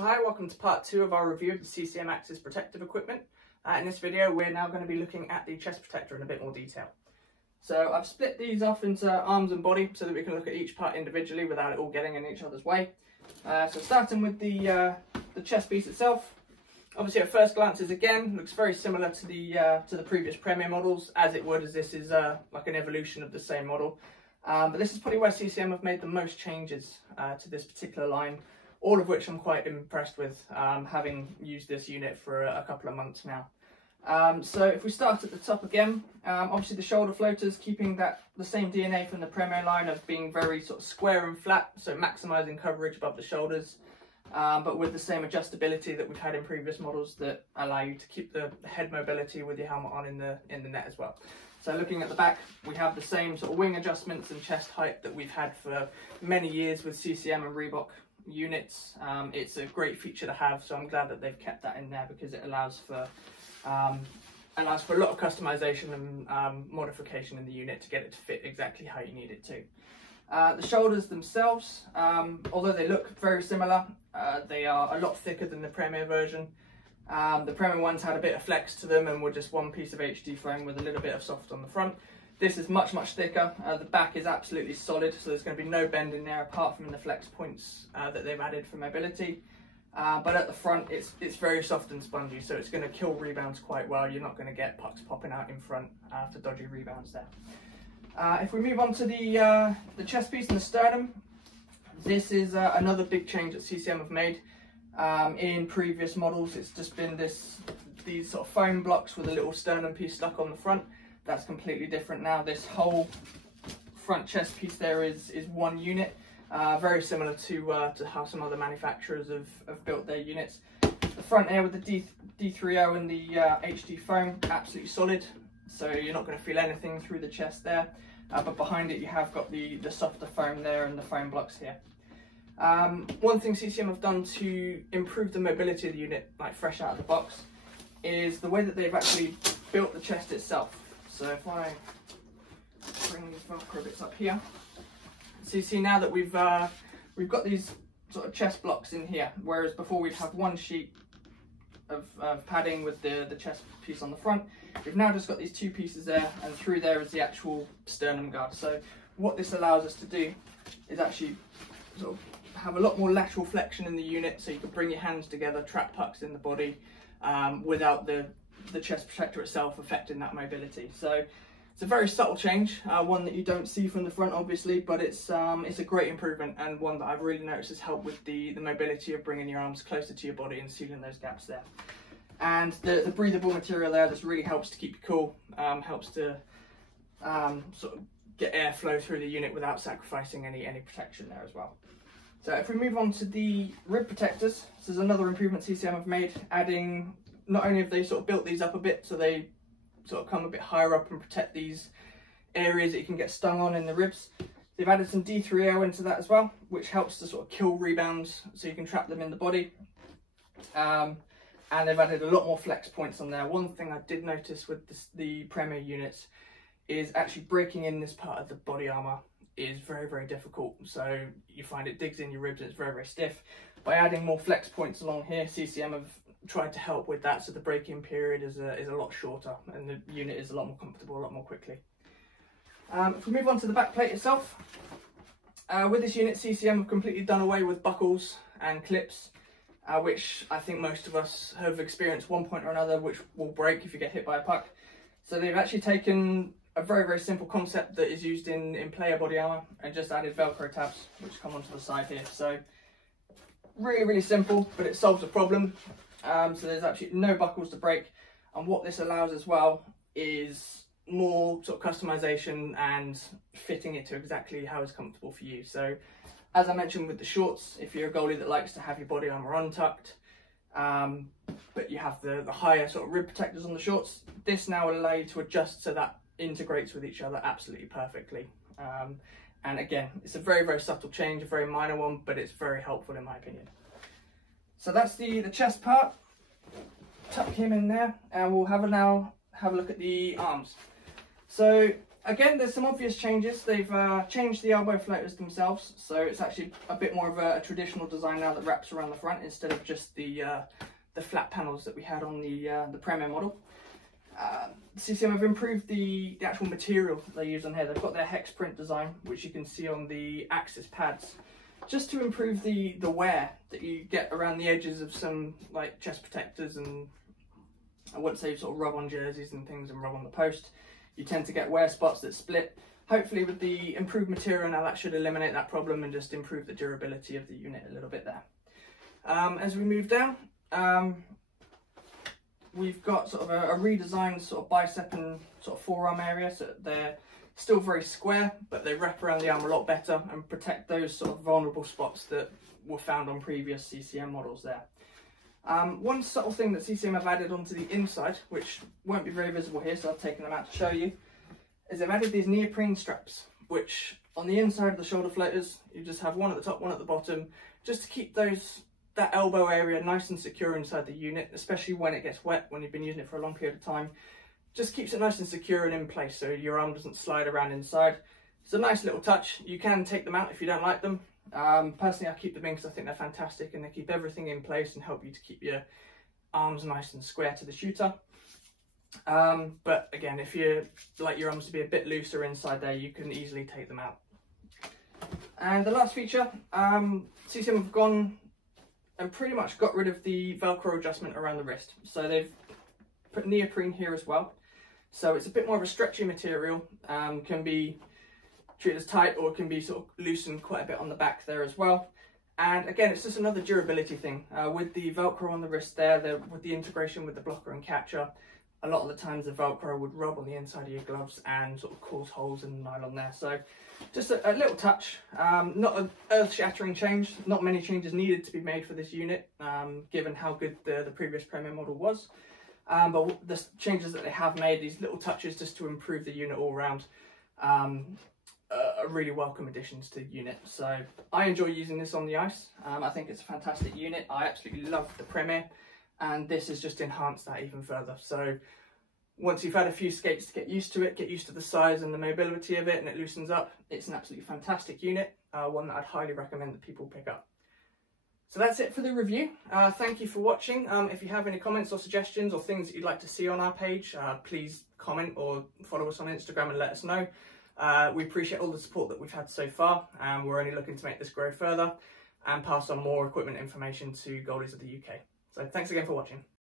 Hi, welcome to part 2 of our review of the CCM Axis protective equipment. In this video we're now going to be looking at the chest protector in a bit more detail. So I've split these off into arms and body so that we can look at each part individually without it all getting in each other's way. So starting with the chest piece itself, obviously at first glance again looks very similar to the previous Premier models, as this is like an evolution of the same model. But this is probably where CCM have made the most changes to this particular line, all of which I'm quite impressed with, having used this unit for a couple of months now. So if we start at the top again, obviously the shoulder floaters, keeping the same DNA from the Premier line of being very sort of square and flat, so maximising coverage above the shoulders, but with the same adjustability that we've had in previous models that allow you to keep the head mobility with your helmet on in the net as well. So looking at the back, we have the same sort of wing adjustments and chest height that we've had for many years with CCM and Reebok units. It's a great feature to have, so I'm glad that they've kept that in there because it allows for a lot of customization and modification in the unit to get it to fit exactly how you need it to. The shoulders themselves, although they look very similar, they are a lot thicker than the Premier version. The Premier ones had a bit of flex to them and were just one piece of HD foam with a little bit of soft on the front. This is much thicker. The back is absolutely solid, so there's going to be no bend in there apart from in the flex points that they've added for mobility. But at the front, it's very soft and spongy, so it's going to kill rebounds quite well. You're not going to get pucks popping out in front for dodgy rebounds there. If we move on to the chest piece and the sternum, this is another big change that CCM have made. In previous models, it's just been these sort of foam blocks with a little sternum piece stuck on the front. That's completely different now. This whole front chest piece there is one unit, very similar to how some other manufacturers have built their units. The front here with the D3O and the HD foam, absolutely solid, so you're not going to feel anything through the chest there. But behind it you have got the softer foam there and the foam blocks here. One thing CCM have done to improve the mobility of the unit, like fresh out of the box, is the way that they've actually built the chest itself. So if I bring these Velcro bits up here, so you see now that we've got these sort of chest blocks in here, whereas before we'd have one sheet of padding with the chest piece on the front. We've now just got these two pieces there, and through there is the actual sternum guard. So what this allows us to do is actually sort of have a lot more lateral flexion in the unit, so you can bring your hands together, trap pucks in the body without the chest protector itself affecting that mobility. So it's a very subtle change, one that you don't see from the front obviously, but it's a great improvement, and one that I've really noticed has helped with the mobility of bringing your arms closer to your body and sealing those gaps there. And the breathable material there just really helps to keep you cool, helps to sort of get airflow through the unit without sacrificing any protection there as well. So if we move on to the rib protectors, this is another improvement CCM have made, adding, not only have they sort of built these up a bit so they sort of come a bit higher up and protect these areas that you can get stung on in the ribs, they've added some D3O into that as well, which helps to sort of kill rebounds so you can trap them in the body. And they've added a lot more flex points on there. One thing I did notice with the Premier units is actually breaking in this part of the body armour is very difficult. So you find it digs in your ribs and it's very stiff. By adding more flex points along here, CCM have tried to help with that, so the break-in period is a lot shorter and the unit is a lot more comfortable, a lot more quickly. If we move on to the back plate itself, with this unit CCM have completely done away with buckles and clips, which I think most of us have experienced one point or another, which will break if you get hit by a puck. So they've actually taken a very simple concept that is used in player body armour and just added Velcro tabs which come onto the side here. So really simple, but it solves a problem. So there's actually no buckles to break, and what this allows as well is more sort of customization and fitting it to exactly how is comfortable for you. So as I mentioned with the shorts, if you're a goalie that likes to have your body armour untucked, but you have the higher sort of rib protectors on the shorts, this now will allow you to adjust so that integrates with each other absolutely perfectly. And again, it's a very subtle change, a very minor one, but it's very helpful in my opinion. So that's the chest part. Tuck him in there, and we'll now have a look at the arms. So Again, there's some obvious changes. They've changed the elbow floaters themselves, so it's actually a bit more of a traditional design now that wraps around the front instead of just the flat panels that we had on the Premier model. CCM have improved the actual material that they use on here. They've got their hex print design, which you can see on the axis pads, just to improve the wear that you get around the edges of some like chest protectors, and I wouldn't say sort of rub on jerseys and things and rub on the post. You tend to get wear spots that split. Hopefully with the improved material now, that should eliminate that problem and just improve the durability of the unit a little bit there. As we move down, we've got sort of a redesigned sort of bicep and sort of forearm area, so they're still very square, but they wrap around the arm a lot better and protect those sort of vulnerable spots that were found on previous CCM models there. One subtle thing that CCM have added onto the inside, which won't be very visible here, so I've taken them out to show you, is they've added these neoprene straps, which on the inside of the shoulder floaters, you just have one at the top, one at the bottom, just to keep that elbow area nice and secure inside the unit, especially when it gets wet, when you've been using it for a long period of time. Just keeps it nice and secure and in place so your arm doesn't slide around inside. It's a nice little touch. You can take them out if you don't like them. Personally, I keep them in because I think they're fantastic and they keep everything in place and help you to keep your arms nice and square to the shooter. But again, if you like your arms to be a bit looser inside there, you can easily take them out. And the last feature, CCM have gone and pretty much got rid of the Velcro adjustment around the wrist. So they've put neoprene here as well. So it's a bit more of a stretchy material, can be treated as tight or it can be sort of loosened quite a bit on the back there as well. And again, it's just another durability thing. With the Velcro on the wrist there, with the integration with the blocker and catcher, a lot of the times the Velcro would rub on the inside of your gloves and sort of cause holes in the nylon there. So just a little touch, not an earth-shattering change, not many changes needed to be made for this unit, given how good the previous Premier model was. But the changes that they have made, these little touches just to improve the unit all around, are really welcome additions to the unit. So I enjoy using this on the ice. I think it's a fantastic unit. I absolutely love the Premier, and this has just enhanced that even further. So once you've had a few skates to get used to it, get used to the size and the mobility of it, and it loosens up, it's an absolutely fantastic unit, one that I'd highly recommend that people pick up. So that's it for the review. Thank you for watching. If you have any comments or suggestions or things that you'd like to see on our page, please comment or follow us on Instagram and let us know. We appreciate all the support that we've had so far, and we're only looking to make this grow further and pass on more equipment information to goalies of the UK. So thanks again for watching.